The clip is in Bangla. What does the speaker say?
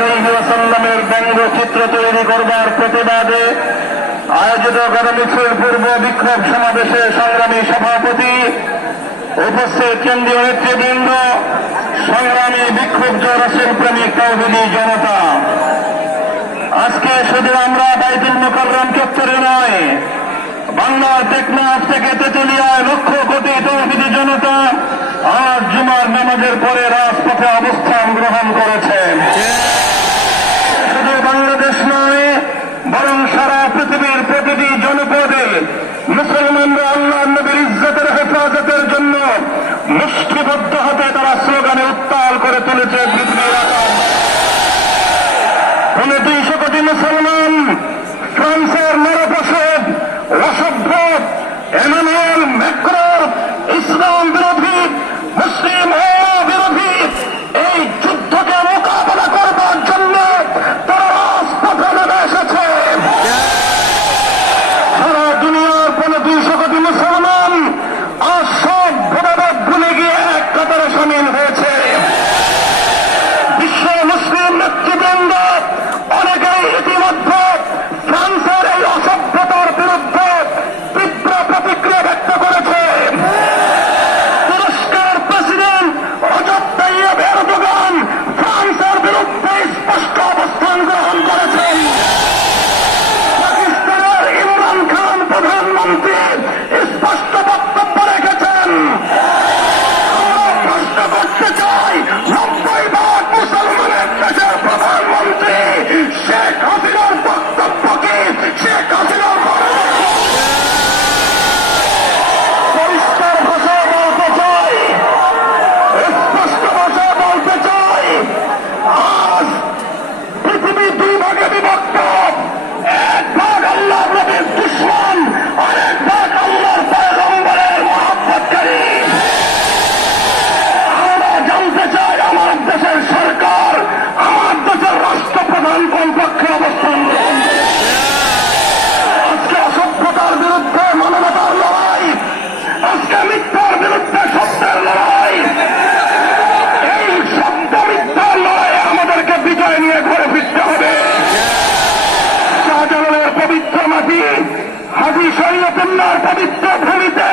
সাল্লামের ব্যঙ্গ চিত্র তৈরি করবার প্রতিবাদে আয়োজিত গণমিছিল পূর্ব বিক্ষোভ সমাবেশে সংগ্রামী সভাপতি উপস্থিত কেন্দ্রীয় নেতৃবৃন্দ, সংগ্রামী বিক্ষোভ রসুল প্রেমী কৌবিনী জনতা। আজকে শুধু আমরা বাইদুল মুকরম চত্বরে নয় বাংলার টেকনাফ থেকে তেতুলিয়ায় লক্ষ কোটি তৌহিদি জনতা আজ জুমার নামাজের পরে রাজপথে অবস্থান গ্রহণ করেছে। ঐক্যবদ্ধ fuck the fucking shit. হাজি হাজি শরীয়তুল্লাহ পবিত্র ভূমিতে।